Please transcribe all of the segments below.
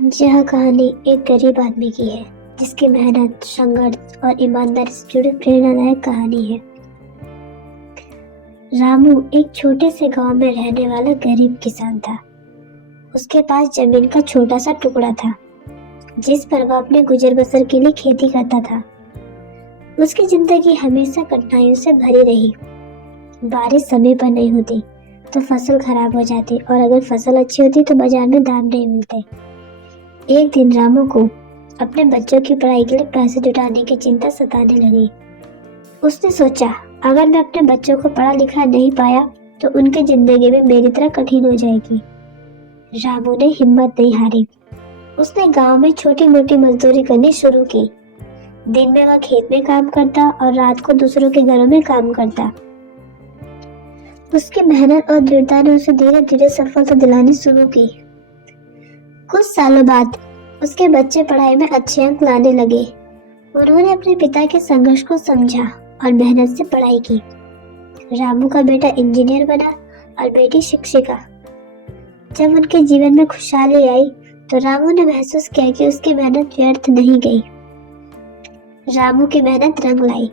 यह कहानी एक गरीब आदमी की है जिसकी मेहनत, संघर्ष और ईमानदारी से जुड़ी प्रेरणादायक कहानी है। रामू एक छोटे से गांव में रहने वाला गरीब किसान था। उसके पास जमीन का छोटा सा टुकड़ा था जिस पर वह अपने गुजर बसर के लिए खेती करता था। उसकी जिंदगी हमेशा कठिनाइयों से भरी रही। बारिश समय पर नहीं होती तो फसल खराब हो जाती और अगर फसल अच्छी होती तो बाजार में दाम नहीं मिलते। एक दिन रामू को अपने बच्चों की पढ़ाई के लिए पैसे जुटाने की चिंता सताने लगी। उसने सोचा, अगर मैं अपने बच्चों को पढ़ा लिखा नहीं पाया तो उनकी जिंदगी में मेरी तरह कठिन हो जाएगी। रामू ने हिम्मत नहीं हारी। उसने गांव में छोटी मोटी मजदूरी करनी शुरू की। दिन में वह खेत में काम करता और रात को दूसरों के घरों में काम करता। उसकी मेहनत और दृढ़ता ने उसे धीरे धीरे सफलता दिलानी शुरू की। कुछ सालों बाद उसके बच्चे पढ़ाई में अच्छे अंक लाने लगे। उन्होंने अपने पिता के संघर्ष को समझा और मेहनत से पढ़ाई की। रामू का बेटा इंजीनियर बना और बेटी शिक्षिका। जब उनके जीवन में खुशहाली आई तो रामू ने महसूस किया कि उसकी मेहनत व्यर्थ नहीं गई। रामू की मेहनत रंग लाई।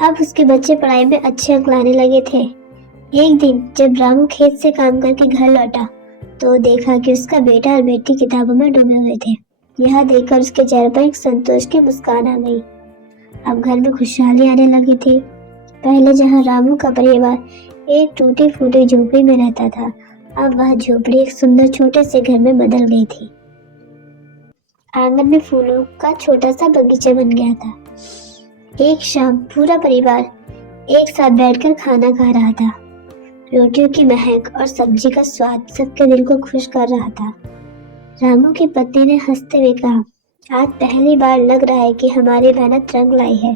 अब उसके बच्चे पढ़ाई में अच्छे अंक लाने लगे थे। एक दिन जब रामू खेत से काम करके घर लौटा तो देखा कि उसका बेटा और बेटी किताबों में डूबे हुए थे। यह देखकर उसके चेहरे पर एक संतोष की मुस्कान आ गई। अब घर में खुशहाली आने लगी थी। पहले जहां रामू का परिवार एक टूटी फूटी झोपड़ी में रहता था, अब वह झोपड़ी एक सुंदर छोटे से घर में बदल गई थी। आंगन में फूलों का छोटा सा बगीचा बन गया था। एक शाम पूरा परिवार एक साथ बैठकर खाना खा रहा था। रोटियों की महक और सब्जी का स्वाद सबके दिल को खुश कर रहा था। रामू की पत्नी ने हंसते हुए कहा, आज पहली बार लग रहा है कि हमारी मेहनत रंग लाई है।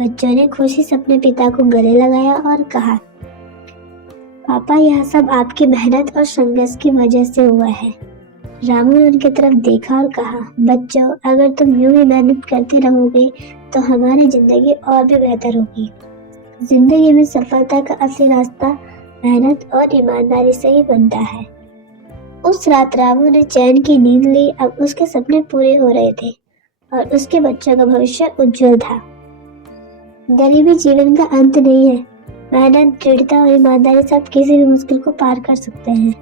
बच्चों ने खुशी से अपने पिता को गले लगाया और कहा, पापा, यह सब आपकी मेहनत और संघर्ष की वजह से हुआ है। रामू ने उनकी तरफ देखा और कहा, बच्चों, अगर तुम यूं ही मेहनत करते रहोगे तो हमारी जिंदगी और भी बेहतर होगी। जिंदगी में सफलता का असली रास्ता मेहनत और ईमानदारी से ही बनता है। उस रात रामू ने चैन की नींद ली। अब उसके सपने पूरे हो रहे थे और उसके बच्चों का भविष्य उज्जवल था। गरीबी जीवन का अंत नहीं है। मेहनत, दृढ़ता और ईमानदारी से आप किसी भी मुश्किल को पार कर सकते हैं।